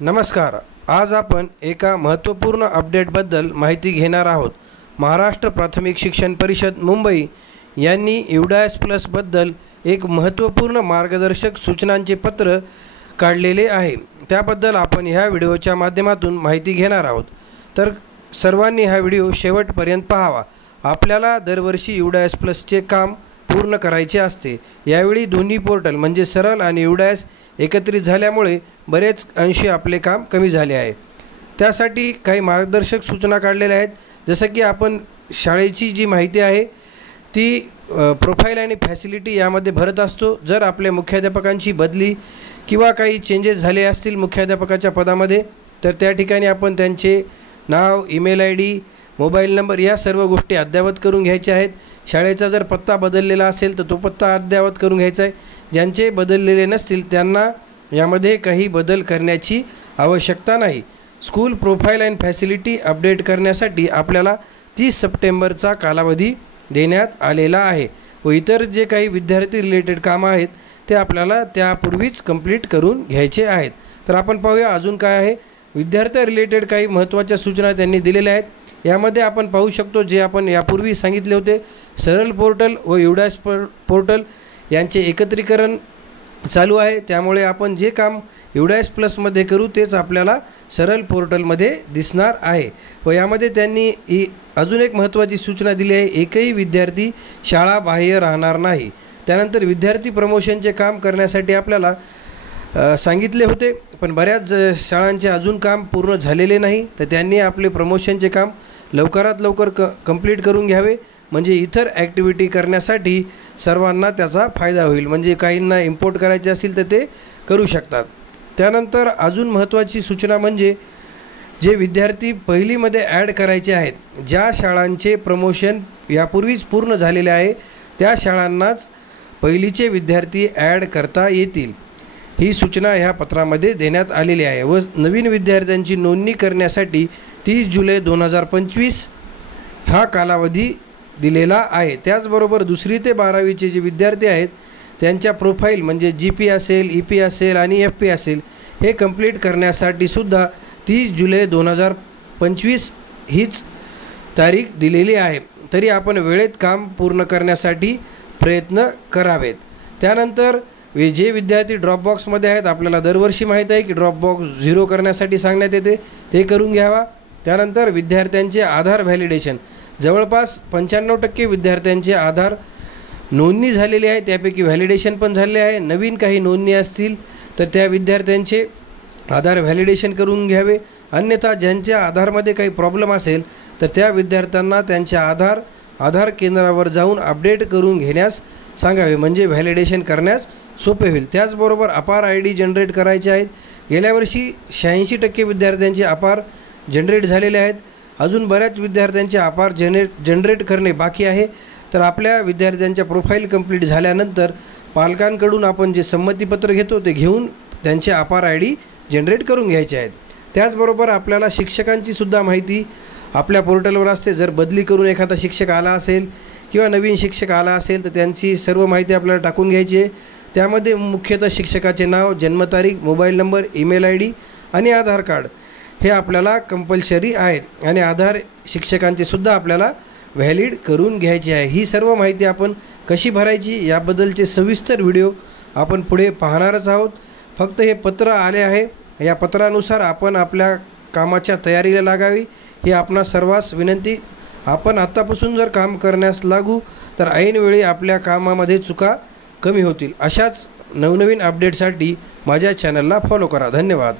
नमस्कार। आज आपण एका महत्त्वपूर्ण अपडेटबद्दल माहिती घेणार आहोत। महाराष्ट्र प्राथमिक शिक्षण परिषद मुंबई यांनी UDAS प्लसबद्दल एक महत्त्वपूर्ण मार्गदर्शक सूचनांचे पत्र काढलेले आहे। त्याबद्दल आपण ह्या व्हिडिओच्या माध्यमातून माहिती घेणार आहोत, तर सर्वांनी हा व्हिडिओ शेवटपर्यंत पाहावा। आपल्याला दरवर्षी UDAS प्लसचे काम पूर्ण करायचे असते। यावेळी दोन्ही पोर्टल म्हणजे सरल आणि UDAS एकत्रित झाल्यामुळे बरेच अंशी आपले काम कमी झाले आहे। त्यासाठी काही मार्गदर्शक सूचना काढलेल्या आहेत। जसं की आपण शाळेची जी माहिती आहे ती प्रोफाइल आणि फॅसिलिटी यामध्ये भरत असतो। जर आपल्या मुख्याध्यापकांची बदली किंवा काही चेंजेस झाले असतील मुख्याध्यापकाच्या पदामध्ये, तर त्या ठिकाणी आपण त्यांचे नाव, ईमेल ID, मोबाईल नंबर या सर्व गोष्टी अद्ययावत करून घ्यायच्या आहेत। शाळेचा जर पत्ता बदललेला असेल तर तो पत्ता अद्ययावत करून घ्यायचा आहे। ज्यांचे बदललेले नसतील त्यांना यामध्ये काही बदल करण्याची आवश्यकता नाही। School profile and facility update करण्यासाठी आपल्याला 30 सप्टेंबरचा कालावधी देण्यात आलेला आहे व इतर जे काही विद्यार्थी रिलेटेड कामं आहेत ते आपल्याला त्यापूर्वीच कंप्लीट करून घ्यायचे आहेत। तर आपण पाहूया अजून काय आहे। विद्यार्थी रिलेटेड काही महत्त्वाच्या सूचना त्यांनी दिलेल्या आहेत। यामध्ये आपण पाहू शकतो जे आपण यापूर्वी सांगितले होते, सरल पोर्टल व UDAS पोर्टल यांचे एकत्रीकरण चालू आहे। त्यामुळे आपण जे काम UDAS प्लसमध्ये करू तेच आपल्याला सरल पोर्टलमध्ये दिसणार आहे। व यामध्ये त्यांनी अजून एक महत्त्वाची सूचना दिली आहे, एकही विद्यार्थी शाळा बाह्य राहणार नाही। त्यानंतर विद्यार्थी प्रमोशनचे काम करण्यासाठी आपल्याला सांगितले होते, पण बऱ्याच शाळांचे अजून काम पूर्ण झालेले नाही, तर त्यांनी आपले प्रमोशनचे काम लवकरात लवकर कंप्लीट करून घ्यावे, म्हणजे इतर ॲक्टिव्हिटी करण्यासाठी सर्वांना त्याचा फायदा होईल। म्हणजे काहींना इम्पोर्ट करायचे असतील तर ते करू शकतात। त्यानंतर अजून महत्त्वाची सूचना म्हणजे जे विद्यार्थी पहिलीमध्ये ॲड करायचे आहेत, ज्या शाळांचे प्रमोशन यापूर्वीच पूर्ण झालेले आहे त्या शाळांनाच पहिलीचे विद्यार्थी ॲड करता येतील, ही सूचना ह्या पत्रामध्ये देण्यात आलेली आहे। व नवीन विद्यार्थ्यांची नोंदणी करण्यासाठी 30 जुलै 2025 हा कालावधी दिलेला आहे। त्याचबरोबर 2री ते 12वीचे जे विद्यार्थी आहेत त्यांच्या प्रोफाइल म्हणजे GP असेल, EP असेल आणि FP असेल हे कंप्लीट करण्यासाठी सुद्धा 30 जुलै 2025 हीच तारीख दिलेली आहे। तरी आपण वेळेत काम पूर्ण करण्यासाठी प्रयत्न करावेत। त्यानंतर जे विद्यार्थी ड्रॉपबॉक्समध्ये आहेत, आपल्याला दरवर्षी माहीत आहे की ड्रॉपबॉक्स 0 करण्यासाठी सांगण्यात येते, ते करून घ्यावा। त्यानंतर विद्यार्थ्यांचे आधार व्हॅलिडेशन, जवळपास 95% विद्यार्थ्यांचे आधार नोंदणी झालेली आहे, त्यापैकी व्हॅलिडेशन पण झाले आहे। नवीन काही नोंदणी असतील तर त्या विद्यार्थ्यांचे आधार व्हॅलिडेशन करून घ्यावे। अन्यथा ज्यांच्या आधारमध्ये काही प्रॉब्लेम असेल तर त्या विद्यार्थ्यांना त्यांचे आधार केंद्रावर जाऊन अपडेट करून घेण्यास सांगावे, म्हणजे व्हॅलिडेशन करण्यास सोपे होईल। त्याचबरोबर अपार ID जनरेट करायचे आहेत। गेल्या वर्षी 86% विद्यार्थ्यांचे अपार जनरेट झालेले आहेत। अजून बऱ्याच विद्यार्थ्यांचे अपार जनरेट करणे बाकी आहे। तर आपल्या विद्यार्थ्यांच्या प्रोफाइल कंप्लीट झाल्यानंतर पालकांकडून आपण जे संमतीपत्र घेतो ते घेऊन त्यांचे अपार ID जनरेट करून घ्यायचे आहेत। त्याचबरोबर आपल्याला शिक्षकांची सुद्धा माहिती आपल्या पोर्टलवर असते। जर बदली करून एखादा शिक्षक आला असेल किंवा नवीन शिक्षक आला असेल तर त्यांची सर्व माहिती आपल्याला टाकून घ्यायची आहे। त्यामध्ये मुख्यतः शिक्षकाचे नाव, जन्मतारीख, मोबाईल नंबर, ईमेल ID आणि आधार कार्ड हे आपल्याला कंपल्सरी आहेत आणि आधार शिक्षकांचे सुद्धा आपल्याला व्हॅलिड करून घ्यायचे आहे। ही सर्व माहिती आपण कशी भरायची याबद्दलचे सविस्तर व्हिडिओ आपण पुढे पाहणारच आहोत। फक्त हे पत्र आले आहे, या पत्रानुसार आपण आपल्या कामाच्या तयारीला लागावी ही आपणा सर्वांस विनंती। आपण आत्तापासून जर काम करण्यास लागू तर ऐनवेळी आपल्या कामामध्ये चुका कमी होतील। अशाच नवनवीन अपडेटसाठी माझ्या चॅनलला फॉलो करा। धन्यवाद।